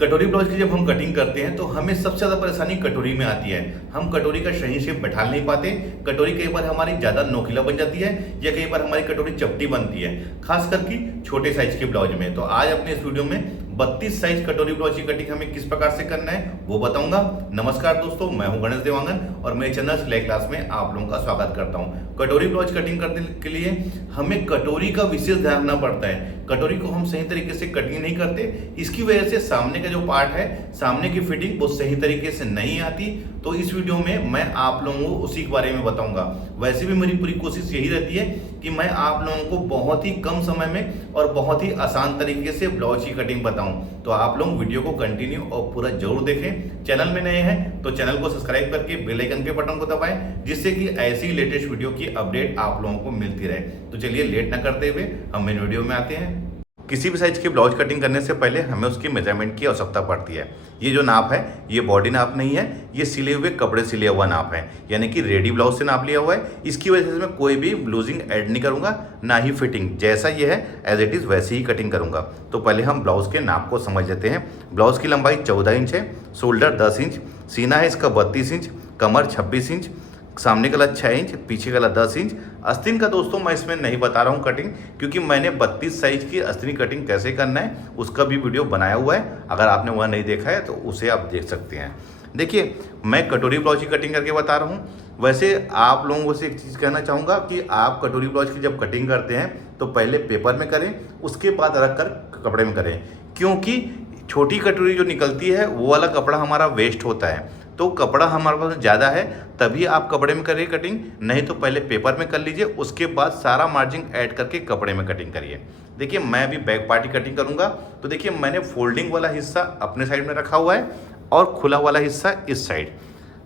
कटोरी ब्लाउज की जब हम कटिंग करते हैं तो हमें सबसे ज़्यादा परेशानी कटोरी में आती है। हम कटोरी का सही शेप बैठा नहीं पाते। कटोरी कई बार हमारी ज़्यादा नोकीला बन जाती है या कई बार हमारी कटोरी चपटी बनती है, खास करके छोटे साइज के ब्लाउज में। तो आज अपने इस वीडियो में 32 साइज कटोरी ब्लाउज की कटिंग हमें किस प्रकार से करना है वो बताऊंगा। नमस्कार दोस्तों, मैं हूं गणेश देवांगन और मेरे चैनल सिलाई क्लास में आप लोगों का स्वागत करता हूं। कटोरी ब्लाउज कटिंग करने के लिए हमें कटोरी का विशेष ध्यान रखना पड़ता है। कटोरी को हम सही तरीके से कटिंग नहीं करते, इसकी वजह से सामने का जो पार्ट है, सामने की फिटिंग वो सही तरीके से नहीं आती। तो इस वीडियो में मैं आप लोगों को उसी के बारे में बताऊंगा। वैसे भी मेरी पूरी कोशिश यही रहती है कि मैं आप लोगों को बहुत ही कम समय में और बहुत ही आसान तरीके से ब्लाउज की कटिंग बताऊं। तो आप लोग वीडियो को कंटिन्यू और पूरा जरूर देखें। चैनल में नए हैं तो चैनल को सब्सक्राइब करके बेल आइकन के बटन को दबाएं, जिससे कि ऐसी लेटेस्ट वीडियो की अपडेट आप लोगों को मिलती रहे। तो चलिए लेट ना करते हुए हम मेन वीडियो में आते हैं। किसी भी साइज की ब्लाउज कटिंग करने से पहले हमें उसकी मेजरमेंट की आवश्यकता पड़ती है। ये जो नाप है ये बॉडी नाप नहीं है, ये सिले हुए कपड़े सिले हुआ नाप है, यानी कि रेडी ब्लाउज से नाप लिया हुआ है। इसकी वजह से मैं कोई भी लूजिंग ऐड नहीं करूंगा, ना ही फिटिंग। जैसा ये है एज इट इज़ वैसे ही कटिंग करूंगा। तो पहले हम ब्लाउज के नाप को समझ लेते हैं। ब्लाउज की लंबाई 14 इंच है, शोल्डर 10 इंच, सीना है इसका 32 इंच, कमर 26 इंच, सामने गला 6 इंच, पीछे गला 10 इंच। आस्तीन का दोस्तों मैं इसमें नहीं बता रहा हूँ कटिंग, क्योंकि मैंने 32 साइज की आस्तीन कटिंग कैसे करना है उसका भी वीडियो बनाया हुआ है। अगर आपने वह नहीं देखा है तो उसे आप देख सकते हैं। देखिए, मैं कटोरी ब्लाउज की कटिंग करके बता रहा हूँ। वैसे आप लोगों से एक चीज़ कहना चाहूँगा कि आप कटोरी ब्लाउज की जब कटिंग करते हैं तो पहले पेपर में करें, उसके बाद रख कर कपड़े में करें, क्योंकि छोटी कटोरी जो निकलती है वो वाला कपड़ा हमारा वेस्ट होता है। तो कपड़ा हमारे पास ज़्यादा है तभी आप कपड़े में करिए कटिंग, नहीं तो पहले पेपर में कर लीजिए, उसके बाद सारा मार्जिन ऐड करके कपड़े में कटिंग करिए। देखिए, मैं अभी बैक पार्ट की कटिंग करूँगा। तो देखिए, मैंने फोल्डिंग वाला हिस्सा अपने साइड में रखा हुआ है और खुला वाला हिस्सा इस साइड।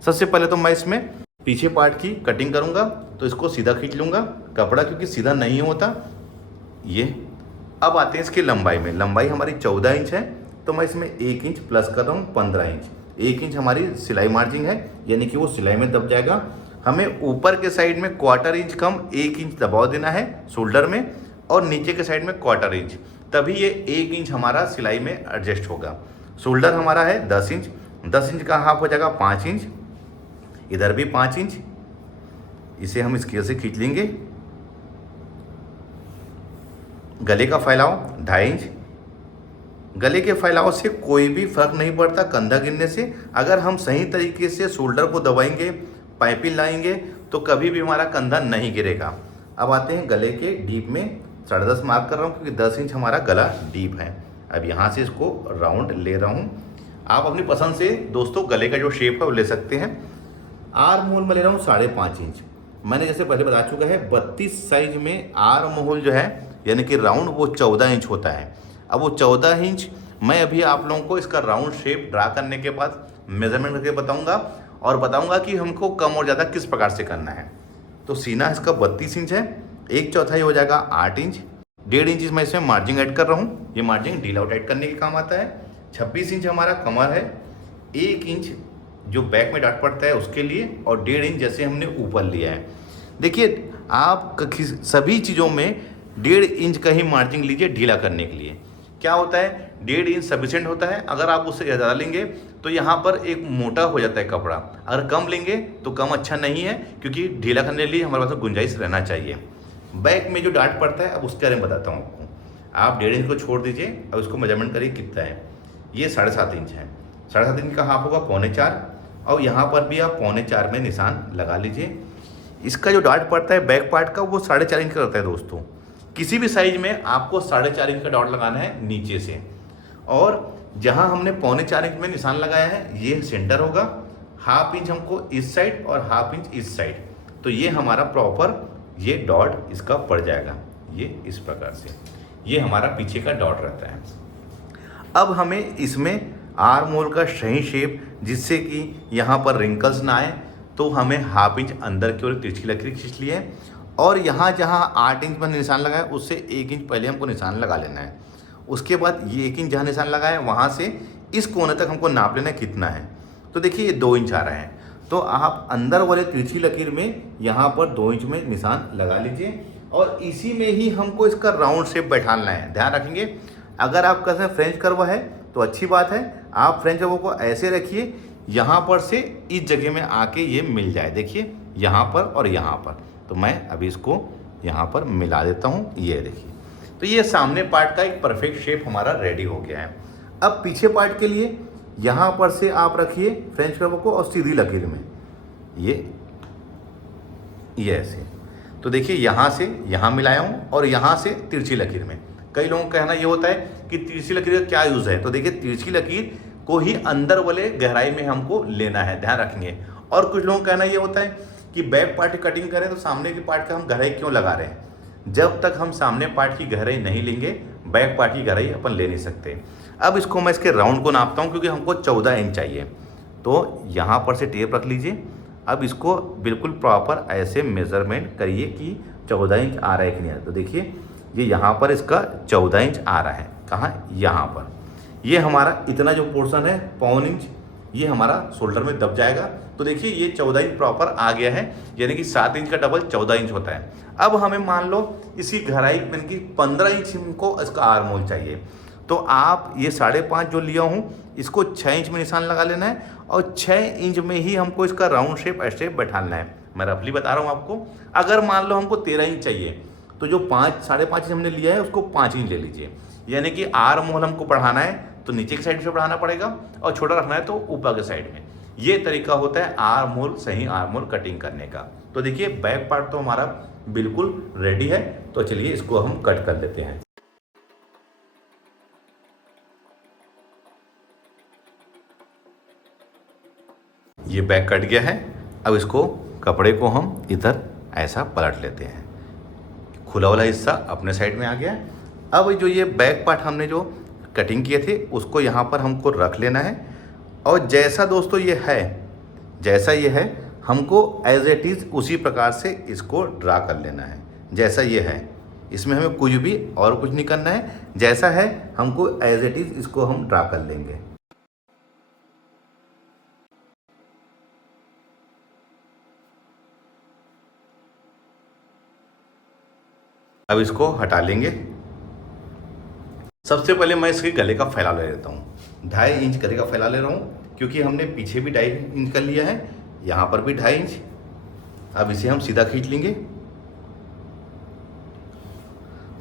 सबसे पहले तो मैं इसमें पीछे पार्ट की कटिंग करूँगा। तो इसको सीधा खींच लूँगा कपड़ा, क्योंकि सीधा नहीं होता ये। अब आते हैं इसकी लंबाई में। लंबाई हमारी 14 इंच है, तो मैं इसमें 1 इंच प्लस कर रहा हूँ, 15 इंच। 1 इंच हमारी सिलाई मार्जिन है, यानी कि वो सिलाई में दब जाएगा। हमें ऊपर के साइड में 1/4 इंच कम 1 इंच दबाव देना है शोल्डर में, और नीचे के साइड में 1/4 इंच, तभी ये 1 इंच हमारा सिलाई में एडजस्ट होगा। शोल्डर हमारा है 10 इंच, 10 इंच का हाफ हो जाएगा 5 इंच, इधर भी 5 इंच। इसे हम स्केल से खींच लेंगे। गले का फैलाव 2.5 इंच। गले के फैलाव से कोई भी फर्क नहीं पड़ता कंधा गिरने से। अगर हम सही तरीके से शोल्डर को दबाएंगे, पाइपिंग लाएंगे, तो कभी भी हमारा कंधा नहीं गिरेगा। अब आते हैं गले के डीप में। 10.5 मार्क कर रहा हूँ, क्योंकि 10 इंच हमारा गला डीप है। अब यहाँ से इसको राउंड ले रहा हूँ। आप अपनी पसंद से दोस्तों गले का जो शेप है वो ले सकते हैं। आर्म होल में ले रहा हूँ 5.5 इंच। मैंने जैसे पहले बता चुका है 32 साइज में आर्म होल जो है, यानी कि राउंड, वो 14 इंच होता है। अब वो 14 इंच मैं अभी आप लोगों को इसका राउंड शेप ड्रा करने के बाद मेजरमेंट करके बताऊंगा, और बताऊंगा कि हमको कम और ज़्यादा किस प्रकार से करना है। तो सीना इसका 32 इंच है, 1/4 हो जाएगा 8 इंच। 1.5 इंच मैं इसमें मार्जिन ऐड कर रहा हूँ। ये मार्जिन ढीला आउट ऐड करने के काम आता है। 26 इंच हमारा कमर है, 1 इंच जो बैक में डाट पड़ता है उसके लिए, और 1.5 इंच जैसे हमने ऊपर लिया है। देखिए, आप सभी चीज़ों में 1.5 इंच का ही मार्जिन लीजिए ढीला करने के लिए। क्या होता है, 1.5 इंच सफिशिएंट होता है। अगर आप उससे ज़्यादा लेंगे तो यहाँ पर एक मोटा हो जाता है कपड़ा। अगर कम लेंगे तो कम अच्छा नहीं है, क्योंकि ढीला करने के लिए हमारे पास गुंजाइश रहना चाहिए। बैक में जो डाट पड़ता है, अब उसके बारे में बताता हूँ आपको। आप 1.5 इंच को छोड़ दीजिए, अब उसको मेजरमेंट करिए कितना है। ये 7.5 इंच है। 7.5 इंच का हाफ होगा 3.25, और यहाँ पर भी आप 3.25 में निशान लगा लीजिए। इसका जो डाट पड़ता है बैक पार्ट का, वो 4.5 इंच का रहता है दोस्तों। किसी भी साइज में आपको 4.5 इंच का डॉट लगाना है नीचे से, और जहां हमने 3.25 इंच में निशान लगाया है ये सेंटर होगा। 1/2 इंच हमको इस साइड और 1/2 इंच इस साइड, तो ये हमारा प्रॉपर ये डॉट इसका पड़ जाएगा। ये इस प्रकार से ये हमारा पीछे का डॉट रहता है। अब हमें इसमें आर्म होल का सही शेप, जिससे कि यहाँ पर रिंकल्स ना आए, तो हमें 1/2 इंच अंदर की ओर तिरछी लकीर खींच ली है, और यहाँ जहाँ 8 इंच पर निशान लगाया उससे 1 इंच पहले हमको निशान लगा लेना है। उसके बाद ये 1 इंच जहाँ निशान लगाया वहाँ से इस कोने तक हमको नाप लेना है कितना है। तो देखिए, ये 2 इंच आ रहा है, तो आप अंदर वाले तिरछी लकीर में यहाँ पर 2 इंच में निशान लगा लीजिए, और इसी में ही हमको इसका राउंड शेप बैठाना है। ध्यान रखेंगे, अगर आपका फ्रेंच कर्व है तो अच्छी बात है, आप फ्रेंच पाव को ऐसे रखिए, यहाँ पर से इस जगह में आके ये मिल जाए। देखिए यहाँ पर और यहाँ पर। तो मैं अभी इसको यहाँ पर मिला देता हूँ, ये देखिए। तो ये सामने पार्ट का एक परफेक्ट शेप हमारा रेडी हो गया है। अब पीछे पार्ट के लिए यहाँ पर से आप रखिए फ्रेंच पाव को और सीधी लकीर में ये ऐसे। तो देखिए यहाँ से यहाँ मिलाया हूँ और यहाँ से तिरछी लकीर में। कई लोगों का कहना ये होता है कि तिरछी लकीर का क्या यूज़ है। तो देखिए तिरछी लकीर को ही अंदर वाले गहराई में हमको लेना है, ध्यान रखेंगे। और कुछ लोगों का कहना ये होता है कि बैक पार्ट की कटिंग करें तो सामने के पार्ट का हम गहराई क्यों लगा रहे हैं। जब तक हम सामने पार्ट की गहराई नहीं लेंगे, बैक पार्ट की गहराई अपन ले नहीं सकते। अब इसको मैं इसके राउंड को नापता हूँ, क्योंकि हमको 14 इंच चाहिए। तो यहाँ पर से टेप रख लीजिए। अब इसको बिल्कुल प्रॉपर ऐसे मेज़रमेंट करिए कि 14 इंच आ रहा है कि नहीं आ रहा। तो देखिए ये यहाँ पर इसका 14 इंच आ रहा है। कहाँ? यहाँ पर। ये हमारा इतना जो पोर्शन है 1.25 इंच, ये हमारा शोल्डर में दब जाएगा। तो देखिए ये 14 इंच प्रॉपर आ गया है, यानी कि 7 इंच का डबल 14 इंच होता है। अब हमें मान लो इसकी गहराई यानी कि 15 इंच हमको इसका आर्म होल चाहिए। तो आप ये 5.5 जो लिया हूँ इसको 6 इंच में निशान लगा लेना है और 6 इंच में ही हमको इसका राउंड शेप ऐसे बैठाना है। मैं रफली बता रहा हूँ आपको। अगर मान लो हमको 13 इंच चाहिए तो जो 5.5 इंच हमने लिया है उसको 5 इंच ले लीजिए। यानी कि आर्म होल हमको बढ़ाना है तो नीचे की साइड से बढ़ाना पड़ेगा और छोटा रखना है तो ऊपर के साइड में। ये तरीका होता है आर्म होल, सही आर्म होल कटिंग करने का। तो देखिए बैक पार्ट तो हमारा बिल्कुल रेडी है। तो चलिए इसको हम कट कर लेते हैं। ये बैक कट गया है। अब इसको कपड़े को हम इधर ऐसा पलट लेते हैं। खुला वाला हिस्सा अपने साइड में आ गया। अब जो ये बैक पार्ट हमने जो कटिंग किए थे उसको यहाँ पर हमको रख लेना है और जैसा दोस्तों ये है, जैसा ये है हमको एज इट इज़ उसी प्रकार से इसको ड्रा कर लेना है जैसा ये है। इसमें हमें कुछ भी और कुछ नहीं करना है, जैसा है हमको एज इट इज़ इसको हम ड्रा कर लेंगे। अब इसको हटा लेंगे। सबसे पहले मैं इसके गले का फैला ले लेता हूँ। 2.5 इंच गले का फैला ले रहा हूँ, क्योंकि हमने पीछे भी 2.5 इंच कर लिया है, यहाँ पर भी 2.5 इंच। अब इसे हम सीधा खींच लेंगे।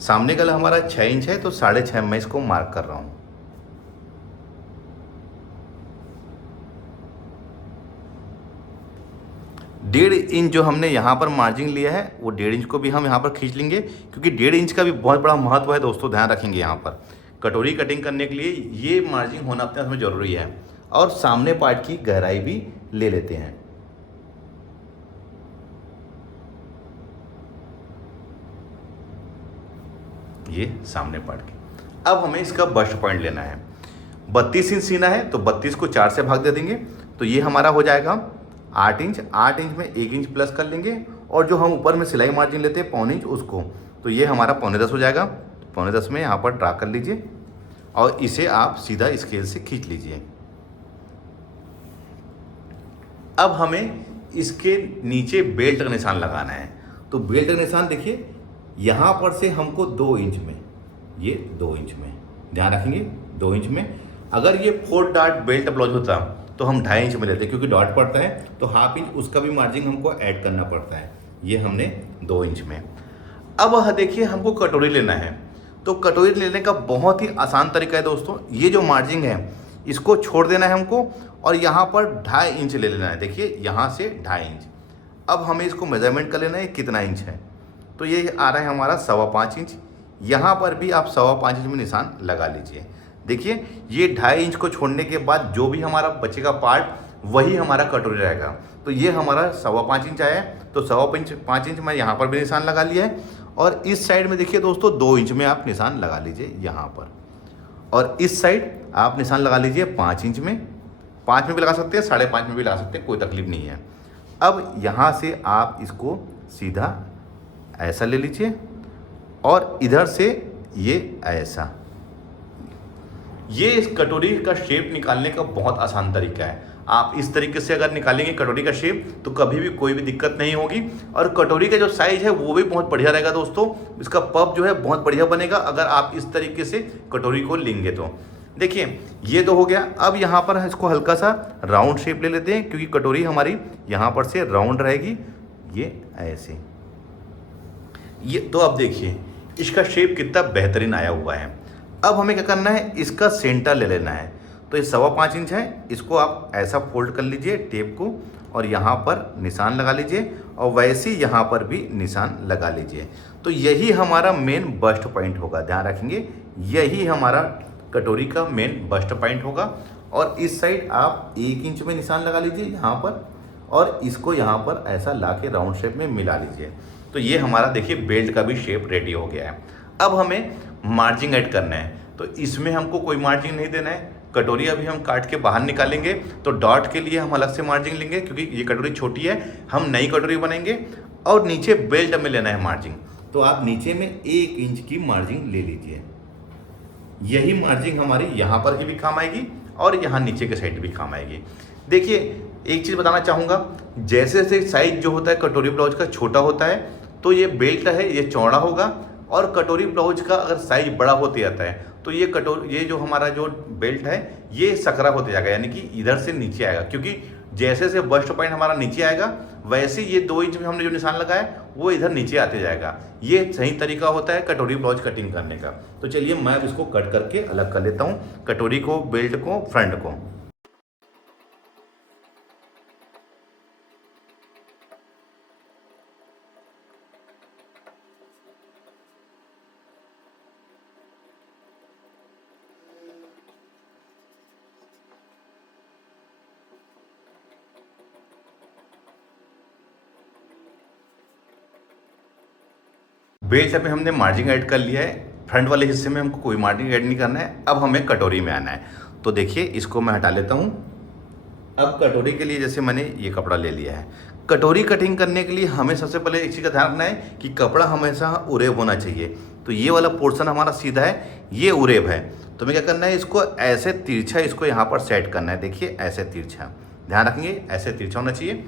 सामने गला हमारा 6 इंच है तो 6.5 मैं इसको मार्क कर रहा हूँ। डेढ़ इंच जो हमने यहाँ पर मार्जिन लिया है वो 1.5 इंच को भी हम यहाँ पर खींच लेंगे, क्योंकि 1.5 इंच का भी बहुत बड़ा महत्व है दोस्तों, ध्यान रखेंगे। यहाँ पर कटोरी कटिंग करने के लिए ये मार्जिन होना अपने आप में ज़रूरी है। और सामने पार्ट की गहराई भी ले लेते हैं। ये सामने पार्ट की। अब हमें इसका बस्ट पॉइंट लेना है। 32 इंच सीना है तो 32 को 4 से भाग दे देंगे तो ये हमारा हो जाएगा 8 इंच। 8 इंच में 1 इंच प्लस कर लेंगे और जो हम ऊपर में सिलाई मार्जिन लेते हैं 1.25 इंच उसको, तो ये हमारा 9.25 हो जाएगा। 9.25 में यहाँ पर ड्रा कर लीजिए और इसे आप सीधा स्केल से खींच लीजिए। अब हमें इसके नीचे बेल्ट का निशान लगाना है। तो बेल्ट का निशान देखिए यहाँ पर से हमको 2 इंच में, ये 2 इंच में, ध्यान रखेंगे 2 इंच में। अगर ये 4 डॉट बेल्ट ब्लाउज होता तो हम 2.5 इंच में लेते, क्योंकि डॉट पड़ता है तो ½ इंच उसका भी मार्जिन हमको ऐड करना पड़ता है। ये हमने 2 इंच में। अब देखिए हमको कटोरी लेना है। तो कटोरी लेने का बहुत ही आसान तरीका है दोस्तों। ये जो मार्जिन है इसको छोड़ देना है हमको और यहाँ पर 2.5 इंच ले लेना है। देखिए यहाँ से 2.5 इंच। अब हमें इसको मेजरमेंट कर लेना है कितना इंच है। तो ये आ रहा है हमारा 5.25 इंच। यहाँ पर भी आप 5.25 इंच में निशान लगा लीजिए। देखिए ये 2.5 इंच को छोड़ने के बाद जो भी हमारा बचेगा पार्ट वही हमारा कटोरी रहेगा। तो ये हमारा 5.25 इंच आया है। तो 5.25 इंच मैं यहाँ पर भी निशान लगा लिया है और इस साइड में देखिए दोस्तों 2 इंच में आप निशान लगा लीजिए यहाँ पर, और इस साइड आप निशान लगा लीजिए 5 इंच में। 5 में भी लगा सकते हैं, 5.5 में भी लगा सकते हैं, कोई तकलीफ नहीं है। अब यहाँ से आप इसको सीधा ऐसा ले लीजिए और इधर से ये ऐसा। ये इस कटोरी का शेप निकालने का बहुत आसान तरीका है। आप इस तरीके से अगर निकालेंगे कटोरी का शेप तो कभी भी कोई भी दिक्कत नहीं होगी। और कटोरी का जो साइज है वो भी बहुत बढ़िया रहेगा दोस्तों। इसका पफ जो है बहुत बढ़िया बनेगा अगर आप इस तरीके से कटोरी को लेंगे तो। देखिए ये तो हो गया। अब यहाँ पर इसको हल्का सा राउंड शेप ले लेते हैं, क्योंकि कटोरी हमारी यहाँ पर से राउंड रहेगी, ये ऐसे। ये तो अब देखिए इसका शेप कितना बेहतरीन आया हुआ है। अब हमें क्या करना है, इसका सेंटर ले लेना है। तो ये 5.25 इंच है, इसको आप ऐसा फोल्ड कर लीजिए टेप को, और यहाँ पर निशान लगा लीजिए, और वैसे ही यहाँ पर भी निशान लगा लीजिए। तो यही हमारा मेन बस्ट पॉइंट होगा, ध्यान रखेंगे, यही हमारा कटोरी का मेन बस्ट पॉइंट होगा। और इस साइड आप 1 इंच में निशान लगा लीजिए यहाँ पर, और इसको यहाँ पर ऐसा ला के राउंड शेप में मिला लीजिए। तो ये हमारा देखिए बेल्ट का भी शेप रेडी हो गया है। अब हमें मार्जिंग ऐड करना है, तो इसमें हमको कोई मार्जिंग नहीं देना है। कटोरी अभी हम काट के बाहर निकालेंगे, तो डॉट के लिए हम अलग से मार्जिंग लेंगे, क्योंकि ये कटोरी छोटी है, हम नई कटोरी बनाएंगे। और नीचे बेल्ट में लेना है मार्जिंग, तो आप नीचे में 1 इंच की मार्जिंग ले लीजिए। यही मार्जिंग हमारी यहाँ पर भी काम आएगी और यहाँ नीचे के साइड भी काम आएगी। देखिए एक चीज़ बताना चाहूँगा, जैसे जैसे साइज जो होता है कटोरी ब्लाउज का छोटा होता है, तो ये बेल्ट है ये चौड़ा होगा, और कटोरी ब्लाउज का अगर साइज बड़ा होते जाता है तो ये जो हमारा जो बेल्ट है ये सकरा होते जाएगा, यानी कि इधर से नीचे आएगा। क्योंकि जैसे जैसे बस्ट पॉइंट हमारा नीचे आएगा, वैसे ये 2 इंच में हमने जो निशान लगाया वो इधर नीचे आते जाएगा। ये सही तरीका होता है कटोरी ब्लाउज कटिंग करने का। तो चलिए मैं इसको कट करके अलग कर लेता हूँ, कटोरी को, बेल्ट को, फ्रंट को। बेल्ट पे हमने मार्जिंग ऐड कर लिया है, फ्रंट वाले हिस्से में हमको कोई मार्जिंग ऐड नहीं करना है। अब हमें कटोरी में आना है, तो देखिए इसको मैं हटा लेता हूँ। अब कटोरी के लिए जैसे मैंने ये कपड़ा ले लिया है, कटोरी कटिंग करने के लिए हमें सबसे पहले एक चीज़ का ध्यान रखना है कि कपड़ा हमेशा उरेब होना चाहिए। तो ये वाला पोर्शन हमारा सीधा है, ये उरेब है। तो हमें क्या करना है, इसको ऐसे तिरछा इसको यहाँ पर सेट करना है। देखिए ऐसे तिरछा, ध्यान रखेंगे ऐसे तिरछा होना चाहिए।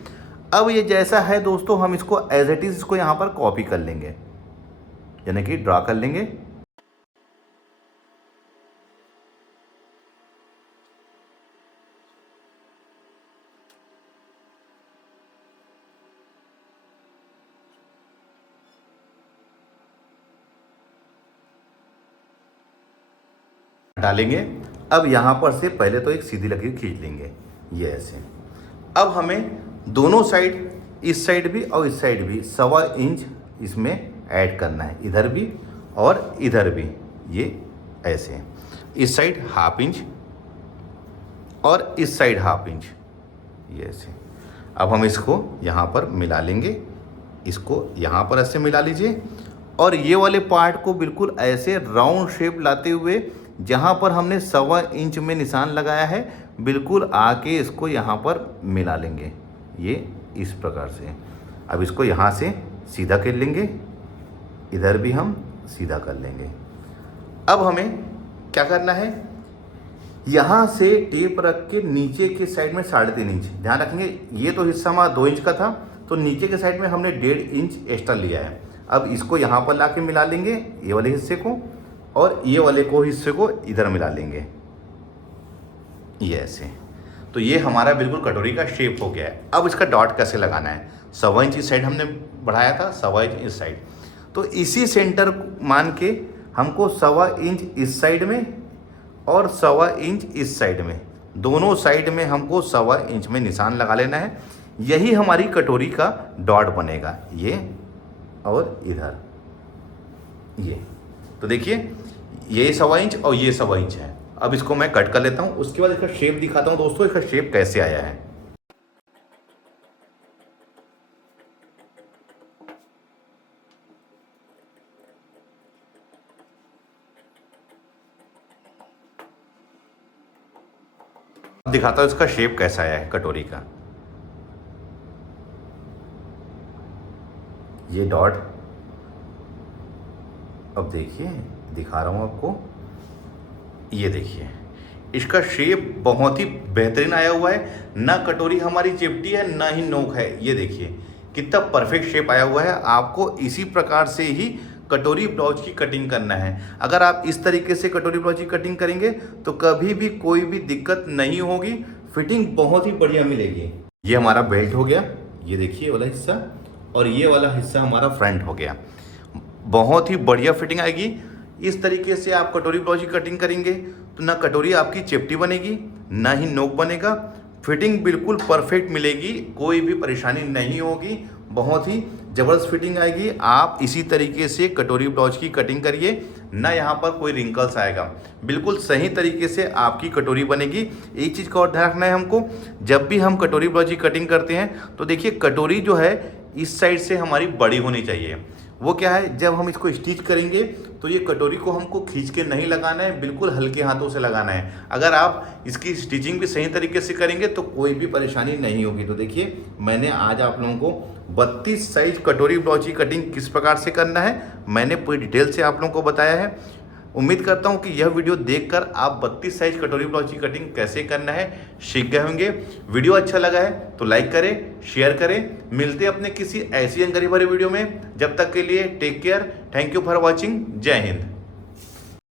अब ये जैसा है दोस्तों, हम इसको एज इट इज़ इसको यहाँ पर कॉपी कर लेंगे, यानी कि ड्रा कर लेंगे। डालेंगे। अब यहाँ पर से पहले तो एक सीधी लकीर खींच लेंगे, ये ऐसे। अब हमें दोनों साइड, इस साइड भी और इस साइड भी 1.25 इंच इसमें ऐड करना है, इधर भी और इधर भी, ये ऐसे। इस साइड 1/2 इंच और इस साइड 1/2 इंच, ये ऐसे। अब हम इसको यहाँ पर मिला लेंगे, इसको यहाँ पर ऐसे मिला लीजिए, और ये वाले पार्ट को बिल्कुल ऐसे राउंड शेप लाते हुए, जहाँ पर हमने 1.25 इंच में निशान लगाया है, बिल्कुल आके इसको यहाँ पर मिला लेंगे, ये इस प्रकार से। अब इसको यहाँ से सीधा कर लेंगे, इधर भी हम सीधा कर लेंगे। अब हमें क्या करना है, यहाँ से टेप रख के नीचे के साइड में 3.5 इंच, ध्यान रखेंगे ये तो हिस्सा हमारा 2 इंच का था, तो नीचे के साइड में हमने 1.5 इंच एक्स्ट्रा लिया है। अब इसको यहाँ पर ला के मिला लेंगे, ये वाले हिस्से को, और ये वाले को हिस्से को इधर मिला लेंगे, ये ऐसे। तो ये हमारा बिल्कुल कटोरी का शेप हो गया है। अब इसका डॉट कैसे लगाना है, 1.25 इंच इस साइड हमने बढ़ाया था, 1.25 इंच इस साइड, तो इसी सेंटर मान के हमको 1.25 इंच इस साइड में और 1.25 इंच इस साइड में, दोनों साइड में हमको 1.25 इंच में निशान लगा लेना है। यही हमारी कटोरी का डॉट बनेगा, ये और इधर ये। तो देखिए ये 1.25 इंच और ये 1.25 इंच है। अब इसको मैं कट कर लेता हूँ, उसके बाद इसका शेप दिखाता हूँ दोस्तों, इसका शेप कैसे आया है। दिखाता हूँ इसका शेप कैसा आया है कटोरी का। ये डॉट, अब देखिए दिखा रहा हूँ आपको, ये देखिए इसका शेप बहुत ही बेहतरीन आया हुआ है। ना कटोरी हमारी चिपटी है ना ही नोक है, ये देखिए कितना परफेक्ट शेप आया हुआ है। आपको इसी प्रकार से ही कटोरी ब्लाउज की कटिंग करना है। अगर आप इस तरीके से कटोरी ब्लाउज की कटिंग करेंगे तो कभी भी कोई भी दिक्कत नहीं होगी, फिटिंग बहुत ही बढ़िया मिलेगी। ये हमारा बेल्ट हो गया, ये देखिए वाला हिस्सा, और ये वाला हिस्सा हमारा फ्रंट हो गया। बहुत ही बढ़िया फिटिंग आएगी। इस तरीके से आप कटोरी ब्लाउज की कटिंग करेंगे तो ना कटोरी आपकी चेप्टी बनेगी, ना ही नोक बनेगा। फिटिंग बिल्कुल परफेक्ट मिलेगी, कोई भी परेशानी नहीं होगी, बहुत ही ज़बरदस्त फिटिंग आएगी। आप इसी तरीके से कटोरी ब्लाउज की कटिंग करिए, ना यहाँ पर कोई रिंकल्स आएगा, बिल्कुल सही तरीके से आपकी कटोरी बनेगी। एक चीज़ का और ध्यान रखना है हमको, जब भी हम कटोरी ब्लाउज की कटिंग करते हैं तो देखिए कटोरी जो है इस साइड से हमारी बड़ी होनी चाहिए। वो क्या है, जब हम इसको स्टिच करेंगे तो ये कटोरी को हमको खींच के नहीं लगाना है, बिल्कुल हल्के हाथों से लगाना है। अगर आप इसकी स्टिचिंग भी सही तरीके से करेंगे तो कोई भी परेशानी नहीं होगी। तो देखिए मैंने आज आप लोगों को 32 साइज कटोरी ब्लाउज की कटिंग किस प्रकार से करना है मैंने पूरी डिटेल से आप लोगों को बताया है। उम्मीद करता हूं कि यह वीडियो देखकर आप 32 साइज कटोरी ब्लाउज की कटिंग कैसे करना है सीख गए होंगे। वीडियो अच्छा लगा है तो लाइक करें, शेयर करें। मिलते हैं अपने किसी ऐसी जानकारी भरे वीडियो में। जब तक के लिए take care, thank you for watching, जय हिंद।